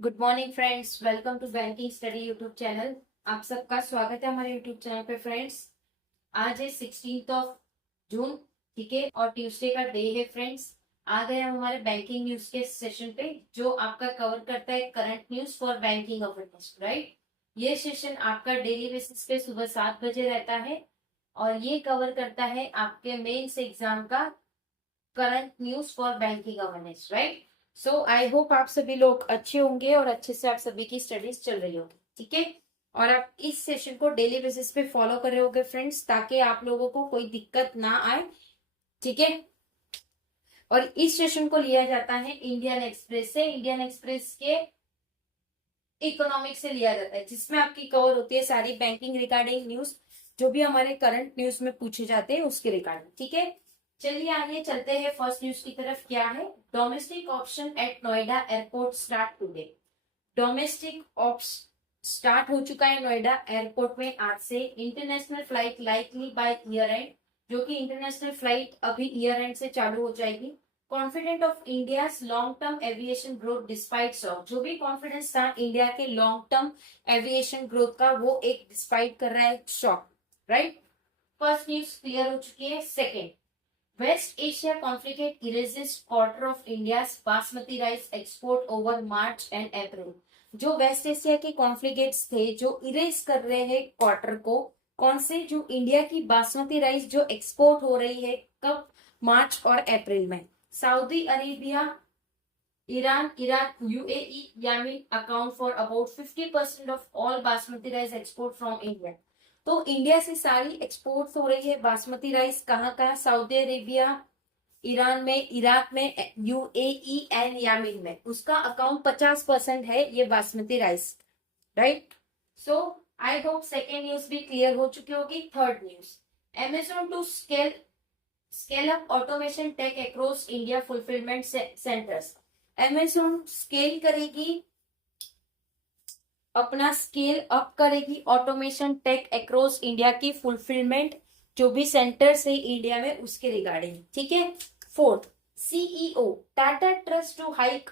Good morning friends, welcome to banking study YouTube channel. आप सबका स्वागत है हमारे यूट्यूब चैनल पे फ्रेंड्स। आज है 16 जून, ठीक है, और ट्यूसडे का डे है फ्रेंड्स। आ गए हम हमारे बैंकिंग न्यूज के सेशन पे, जो आपका कवर करता है current news for banking awareness, right. ये सेशन आपका डेली बेसिस पे सुबह 7 बजे रहता है और ये कवर करता है आपके मेंस एग्जाम का current news for banking awareness, right. So I hope आप सभी लोग अच्छे होंगे और अच्छे से आप सभी की स्टडीज चल रही होगी, ठीक है। और आप इस सेशन को डेली बेसिस पे फॉलो कर रहे होगे फ्रेंड्स, ताकि आप लोगों को कोई दिक्कत ना आए, ठीक है। और इस सेशन को लिया जाता है इंडियन एक्सप्रेस से। इंडियन एक्सप्रेस के इकोनॉमिक्स से लिया जाता है, जिसमें आपकी कवर होती है सारी बैंकिंग रिगार्डिंग न्यूज, जो भी हमारे करंट न्यूज में पूछे जाते हैं उसके रिगार्डिंग, ठीक है। चलिए आगे चलते हैं फर्स्ट न्यूज की तरफ। क्या है? Domestic option at Noida airport start today. Domestic option start हो चुका है नोएडा एयरपोर्ट में आज से। International flight likely by year end, जो कि इंटरनेशनल फ्लाइट अभी ईयर एंड से चालू हो जाएगी। Confident of India long term aviation growth despite shock. जो भी कॉन्फिडेंस था इंडिया के लॉन्ग टर्म एविएशन ग्रोथ का, वो एक डिस्पाइट कर रहा है shock, right. First news clear हो चुकी है। Second, West Asia conflict erases quarter of India's basmati rice export over March and April। जो वेस्ट एशिया के कॉन्फ्लिक्ट्स थे जो इरेज कर रहे हैं क्वार्टर को, कौन से? जो इंडिया की बासमती राइस जो एक्सपोर्ट हो रही है, कब? मार्च और अप्रैल में। Saudi Arabia, Iran, Iraq, UAE, Yemen account for about 50% of all basmati rice export from India. तो इंडिया से सारी एक्सपोर्ट हो रही है बासमती राइस कहाँ कहाँ? सऊदी अरेबिया, ईरान में, इराक में, यूएई एंड यामीन में। उसका अकाउंट 50% है ये basmati rice, right. So I hope second news भी क्लियर हो चुकी होगी। Third news, Amazon to scale up automation tech across India fulfilment centres. Amazon scale करेगी, अपना स्केल अप करेगी ऑटोमेशन टेक अक्रॉस इंडिया की फुलफिलमेंट जो भी सेंटर्स है इंडिया में उसके रिगार्डिंग, ठीक है। Fourth, CEO Tata Trust to hike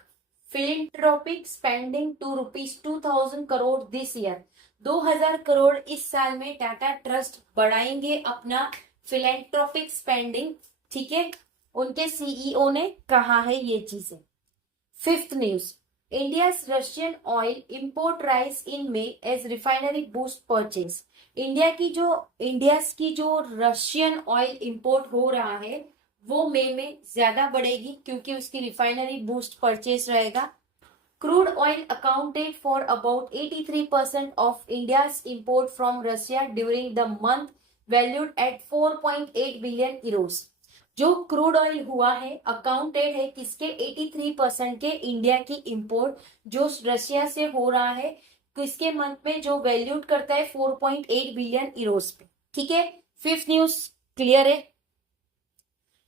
philanthropic spending to ₹2,000 this year. 2,000 crore इस साल में टाटा ट्रस्ट बढ़ाएंगे अपना फिलेंथ्रोपिक स्पेंडिंग, ठीक है। उनके सीईओ ने कहा है ये चीजें। Fifth news, India's Russian oil import rise in May as refinery boost purchase। India की जो रशियन ऑयल इंपोर्ट हो रहा है वो मई में ज्यादा बढ़ेगी, क्योंकि उसकी रिफाइनरी बूस्ट परचेज रहेगा। Crude oil accounted for about 83% of India's import from Russia during the month, valued at 4.8 billion Euros. जो क्रूड ऑयल हुआ है अकाउंटेड है किसके? 83% के इंडिया की इंपोर्ट जो रशिया से हो रहा है, किसके मंथ में? जो वैल्यूड करता है 4.8 बिलियन यूरोस पे, ठीक है। फिफ्थ न्यूज क्लियर है।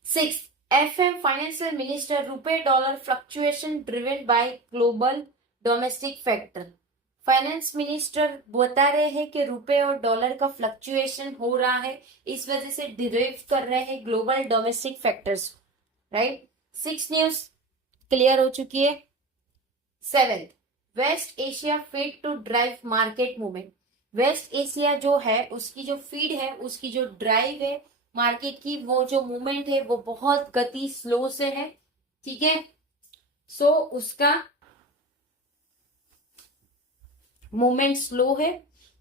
सिक्स, FM फाइनेंशियल मिनिस्टर रुपए dollar fluctuation driven by global domestic factor. Finance minister बता रहे हैं कि रुपए और डॉलर का फ्लक्चुएशन हो रहा है, इस वजह से डिराइव कर रहे हैं global domestic factors, right. Six news clear हो चुकी है। Seventh, West Asia feed to drive market movement. West Asia जो है उसकी जो फीड है, उसकी जो ड्राइव है मार्केट की, वो जो मूवमेंट है वो बहुत गति स्लो से है, ठीक है। सो उसका मूवमेंट स्लो है,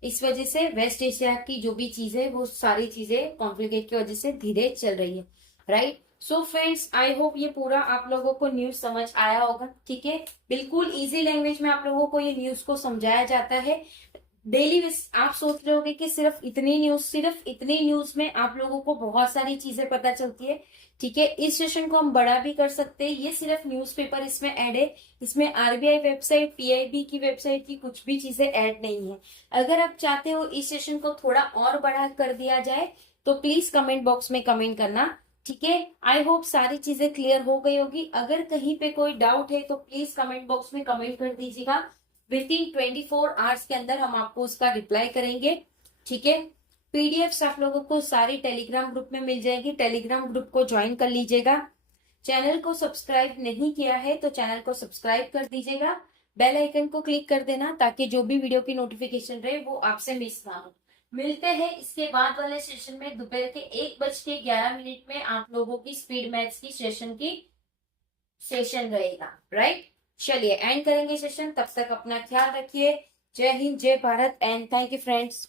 इस वजह से वेस्ट एशिया की जो भी चीजें वो सारी चीजें कॉम्प्लिकेट की वजह से धीरे चल रही है, right. So friends, I hope ये पूरा आप लोगों को न्यूज समझ आया होगा, ठीक है। बिल्कुल इजी लैंग्वेज में आप लोगों को ये न्यूज को समझाया जाता है डेली। आप सोच रहे होगे कि सिर्फ इतनी न्यूज में आप लोगों को बहुत सारी चीजें पता चलती है, ठीक है। इस सेशन को हम बड़ा भी कर सकते हैं, ये सिर्फ न्यूज़पेपर इसमें ऐड है, इसमें आरबीआई वेबसाइट, पीआईबी की वेबसाइट की कुछ भी चीजें ऐड नहीं है। अगर आप चाहते हो इस सेशन को थोड़ा और बड़ा कर दिया जाए तो प्लीज कमेंट बॉक्स में कमेंट करना, ठीक है। आई होप सारी चीजें क्लियर हो गई होगी। अगर कहीं पे कोई डाउट है तो प्लीज कमेंट बॉक्स में कमेंट कर दीजिएगा। विदिन 24 आवर्स के अंदर हम आपको उसका रिप्लाई करेंगे, ठीक है। पीडीएफ्स आप लोगों को सारी टेलीग्राम ग्रुप में मिल जाएगी, टेलीग्राम ग्रुप को ज्वाइन कर लीजिएगा। चैनल को सब्सक्राइब नहीं किया है तो चैनल को सब्सक्राइब कर दीजिएगा। बेल आइकन को क्लिक कर देना ताकि जो भी वीडियो की नोटिफिकेशन रहे वो आपसे मिस ना हो। मिलते हैं इसके बाद वाले सेशन में दोपहर के 1:11 में आप लोगों की स्पीड मैथ्स की सेशन रहेगा, राइट। चलिए एंड करेंगे सेशन, तब तक अपना ख्याल रखिए। जय हिंद, जय Bharat and thank you friends.